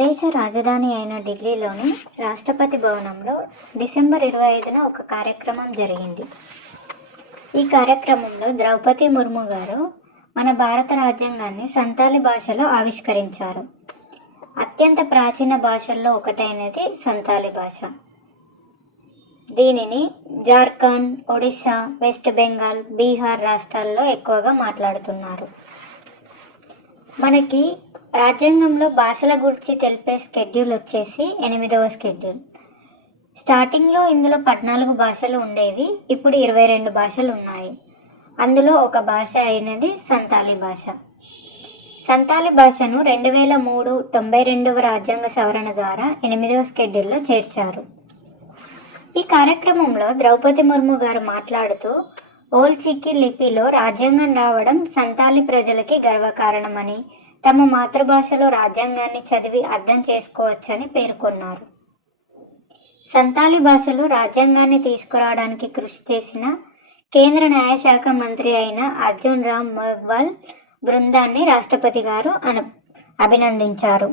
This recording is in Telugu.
దేశ రాజధాని అయిన ఢిల్లీలోని రాష్ట్రపతి భవనంలో డిసెంబర్ 25న ఒక కార్యక్రమం జరిగింది. ఈ కార్యక్రమంలో ద్రౌపది ముర్ము గారు మన భారత రాజ్యాంగాన్ని సంతాలి భాషలో ఆవిష్కరించారు. అత్యంత ప్రాచీన భాషల్లో ఒకటైనది సంతాలి భాష. దీనిని జార్ఖండ్, ఒడిశా, వెస్ట్ బెంగాల్, బీహార్ రాష్ట్రాల్లో ఎక్కువగా మాట్లాడుతున్నారు. మనకి రాజ్యాంగంలో భాషల గురించి తెలిపే షెడ్యూల్ వచ్చేసి 8వ షెడ్యూల్. స్టార్టింగ్లో ఇందులో 14 భాషలు ఉండేవి, ఇప్పుడు 22 భాషలు ఉన్నాయి. అందులో ఒక భాష అయినది సంతాలి భాష. సంతాలి భాషను 2003 92వ రాజ్యాంగ సవరణ ద్వారా 8వ షెడ్యూల్లో చేర్చారు. ఈ కార్యక్రమంలో ద్రౌపది ముర్ము గారు మాట్లాడుతూ ఓల్ చికి లిపిలో రాజ్యాంగం రావడం సంతాలి ప్రజలకి గర్వకారణమని, తమ మాతృభాషలో రాజ్యాంగాన్ని చదివి అర్థం చేసుకోవచ్చని పేర్కొన్నారు. సంతాలి భాషలో రాజ్యాంగాన్ని తీసుకురావడానికి కృషి చేసిన కేంద్ర న్యాయశాఖ మంత్రి అయిన అర్జున్ రామ్ మేఘ్వాల్ బృందాన్ని రాష్ట్రపతి గారు అభినందించారు.